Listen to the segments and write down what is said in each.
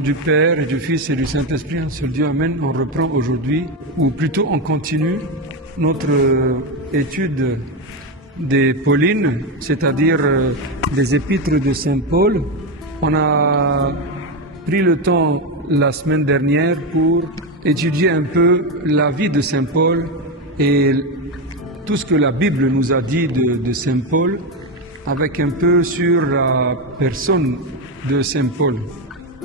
nom du Père et du Fils et du Saint-Esprit, un seul Dieu, Amen. On reprend aujourd'hui, ou plutôt on continue notre étude des Paulines, c'est-à-dire des épîtres de Saint Paul. On a pris le temps la semaine dernière pour étudier un peu la vie de Saint Paul et tout ce que la Bible nous a dit de Saint Paul, avec un peu sur la personne de Saint Paul.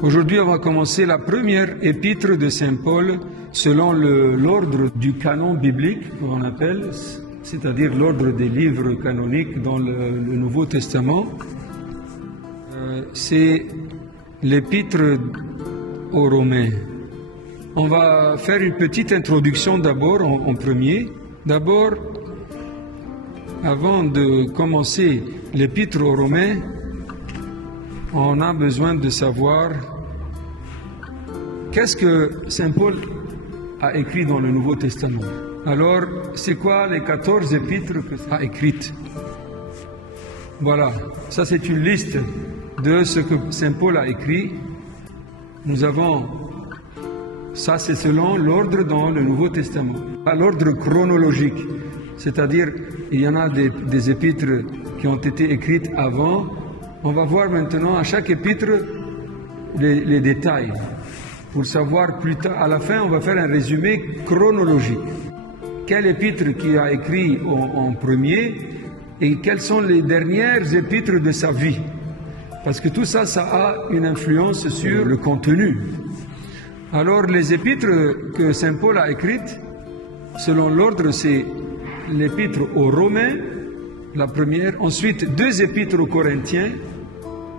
Aujourd'hui, on va commencer la première épître de Saint Paul selon l'ordre du canon biblique, qu'on appelle, c'est-à-dire l'ordre des livres canoniques dans le Nouveau Testament. C'est l'épître aux Romains. On va faire une petite introduction d'abord en premier. D'abord, avant de commencer l'épître aux Romains, on a besoin de savoir qu'est-ce que Saint Paul a écrit dans le Nouveau Testament. Alors, c'est quoi les 14 épîtres qu'il a écrites? Voilà, ça c'est une liste de ce que Saint Paul a écrit. Nous avons, ça c'est selon l'ordre dans le Nouveau Testament, pas l'ordre chronologique, c'est-à-dire il y en a des épîtres qui ont été écrites avant. On va voir maintenant à chaque épître les détails pour savoir plus tard. À la fin, on va faire un résumé chronologique. Quel épître qui a écrit en premier et quelles sont les dernières épîtres de sa vie. Parce que tout ça, ça a une influence sur le contenu. Alors, les épîtres que Saint Paul a écrites, selon l'ordre, c'est l'épître aux Romains, la première, ensuite 2 épîtres aux Corinthiens,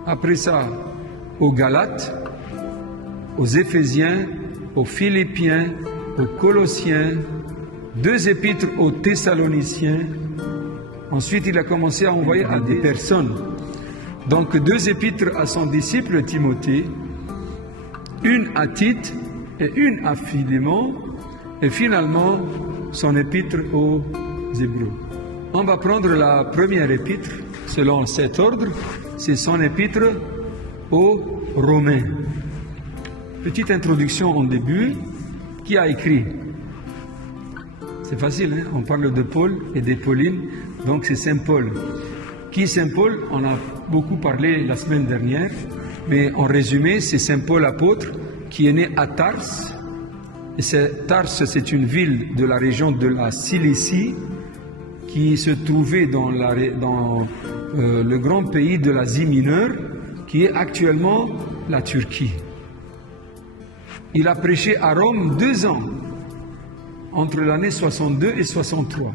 après ça aux Galates, aux Éphésiens, aux Philippiens, aux Colossiens, 2 épîtres aux Thessaloniciens. Ensuite, il a commencé à envoyer à des personnes. Donc 2 épîtres à son disciple Timothée, une à Tite et une à Philémon, et finalement son épître aux Hébreux. On va prendre la première épître, selon cet ordre, c'est son épître aux Romains. Petite introduction en début, qui a écrit? C'est facile, hein? On parle de Paul et des Paulines, donc c'est Saint Paul. Qui est Saint Paul? On a beaucoup parlé la semaine dernière, mais en résumé, c'est Saint Paul apôtre qui est né à Tarse. Et Tarse, c'est une ville de la région de la Cilicie, qui se trouvait dans le grand pays de l'Asie mineure, qui est actuellement la Turquie. Il a prêché à Rome 2 ans, entre l'année 62 et 63.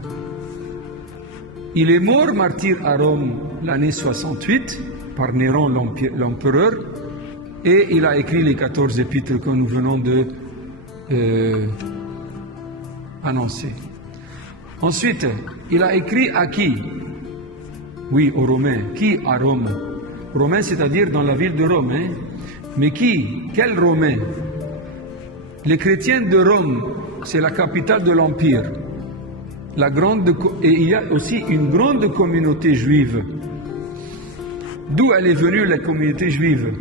Il est mort martyr à Rome l'année 68, par Néron l'empereur, et il a écrit les 14 épîtres que nous venons de annoncer. Ensuite, il a écrit à qui? Oui, aux Romains. Qui à Rome? Romains, c'est-à-dire dans la ville de Rome. Hein? Mais qui? Quels Romains? Les chrétiens de Rome, c'est la capitale de l'Empire. Et il y a aussi une grande communauté juive. D'où elle est venue, la communauté juive?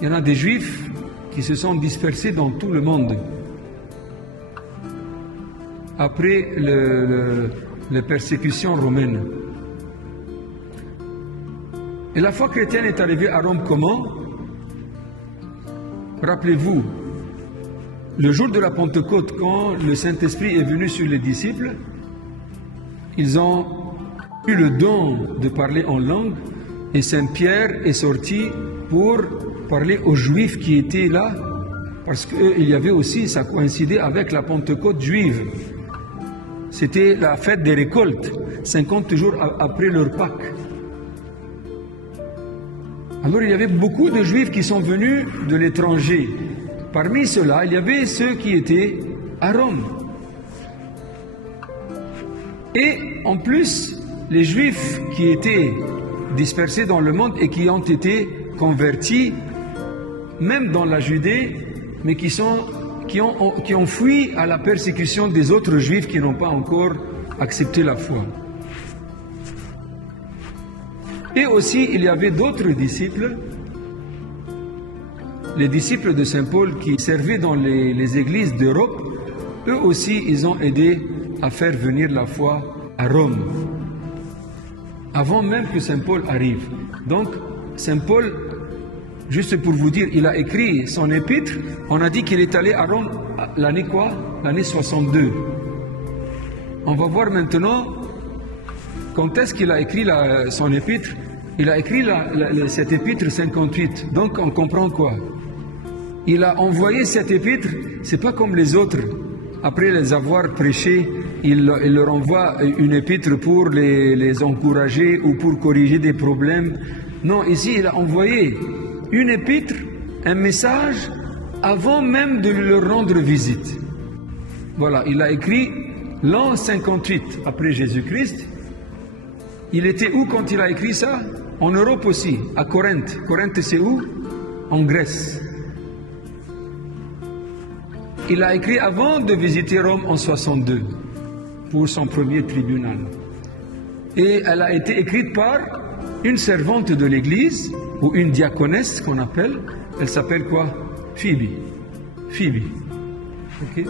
Il y en a des juifs qui se sont dispersés dans tout le monde. Après les persécutions romaines. Et la foi chrétienne est arrivée à Rome comment? Rappelez-vous, le jour de la Pentecôte, quand le Saint-Esprit est venu sur les disciples, ils ont eu le don de parler en langue, et Saint Pierre est sorti pour parler aux Juifs qui étaient là, parce qu'il y avait aussi, ça coïncidait avec la Pentecôte juive. C'était la fête des récoltes, 50 jours après leur Pâques. Alors il y avait beaucoup de Juifs qui sont venus de l'étranger. Parmi ceux-là, il y avait ceux qui étaient à Rome. Et en plus, les Juifs qui étaient dispersés dans le monde et qui ont été convertis, même dans la Judée, mais qui ont fui à la persécution des autres Juifs qui n'ont pas encore accepté la foi. Et aussi, il y avait d'autres disciples les disciples de Saint Paul qui servaient dans les églises d'Europe, eux aussi, ils ont aidé à faire venir la foi à Rome, avant même que Saint Paul arrive. Donc, Saint Paul, juste pour vous dire, il a écrit son épître, on a dit qu'il est allé à Rome l'année quoi? L'année 62. On va voir maintenant quand est-ce qu'il a écrit son épître. Il a écrit cette épître 58. Donc on comprend quoi? Il a envoyé cette épître, c'est pas comme les autres. Après les avoir prêchés, il leur envoie une épître pour les encourager ou pour corriger des problèmes. Non, ici il a envoyé une épître, un message, avant même de leur rendre visite. Voilà, il a écrit l'an 58 après Jésus-Christ. Il était où quand il a écrit ça? En Europe aussi, à Corinthe. Corinthe, c'est où? En Grèce. Il a écrit avant de visiter Rome en 62, pour son premier tribunal. Et elle a été écrite par une servante de l'église, ou une diaconesse qu'on appelle. Elle s'appelle quoi? Phoebe. Phoebe. Ok?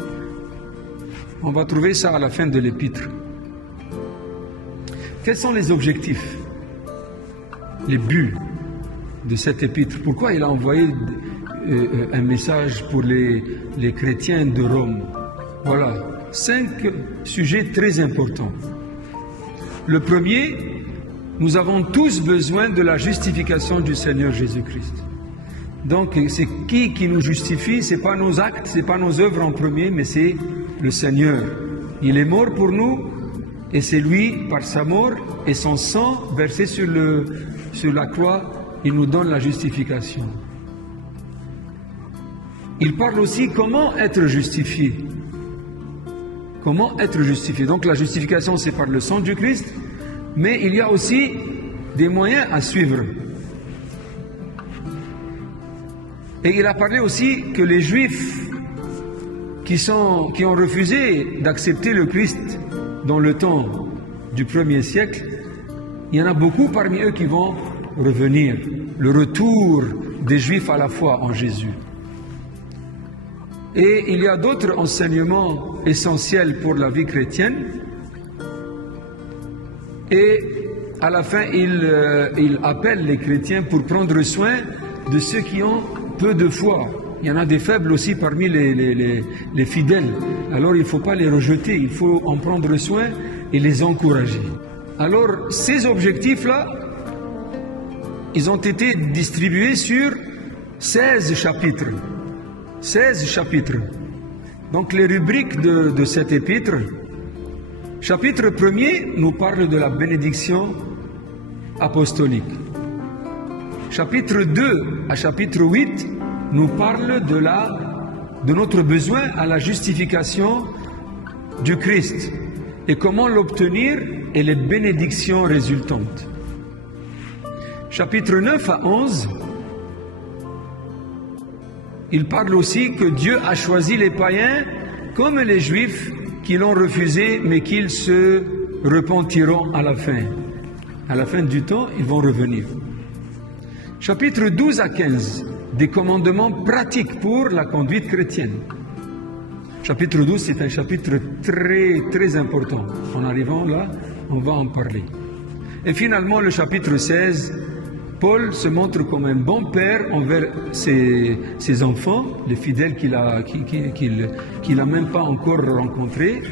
On va trouver ça à la fin de l'épître. Quels sont les objectifs, les buts de cette épître? Pourquoi il a envoyé un message pour les chrétiens de Rome? Voilà, 5 sujets très importants. Le premier, nous avons tous besoin de la justification du Seigneur Jésus-Christ. Donc, c'est qui nous justifie? Ce n'est pas nos actes, ce n'est pas nos œuvres en premier, mais c'est le Seigneur. Il est mort pour nous, et c'est lui, par sa mort et son sang versé sur la croix, il nous donne la justification. Il parle aussi comment être justifié. Comment être justifié. Donc la justification, c'est par le sang du Christ, mais il y a aussi des moyens à suivre. Et il a parlé aussi que les Juifs qui ont refusé d'accepter le Christ dans le temps du 1er siècle, il y en a beaucoup parmi eux qui vont revenir. Le retour des Juifs à la foi en Jésus. Et il y a d'autres enseignements essentiels pour la vie chrétienne. Et à la fin, il appelle les chrétiens pour prendre soin de ceux qui ont peu de foi. Il y en a des faibles aussi parmi les fidèles. Alors il ne faut pas les rejeter, il faut en prendre soin et les encourager. Alors ces objectifs-là, ils ont été distribués sur 16 chapitres. 16 chapitres. Donc les rubriques de cet épître. Chapitre 1er nous parle de la bénédiction apostolique. Chapitre 2 à chapitre 8 nous parle de notre besoin à la justification du Christ et comment l'obtenir et les bénédictions résultantes. Chapitre 9 à 11, il parle aussi que Dieu a choisi les païens comme les Juifs qui l'ont refusé, mais qu'ils se repentiront à la fin. À la fin du temps, ils vont revenir. Chapitre 12 à 15, des commandements pratiques pour la conduite chrétienne. Chapitre 12, c'est un chapitre très, très important. En arrivant là, on va en parler. Et finalement, le chapitre 16, Paul se montre comme un bon père envers ses enfants, les fidèles qu'il n'a même pas encore rencontrés,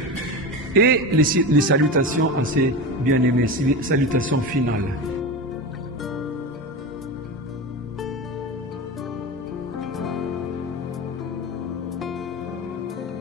et les salutations à ses bien-aimés, les salutations finales.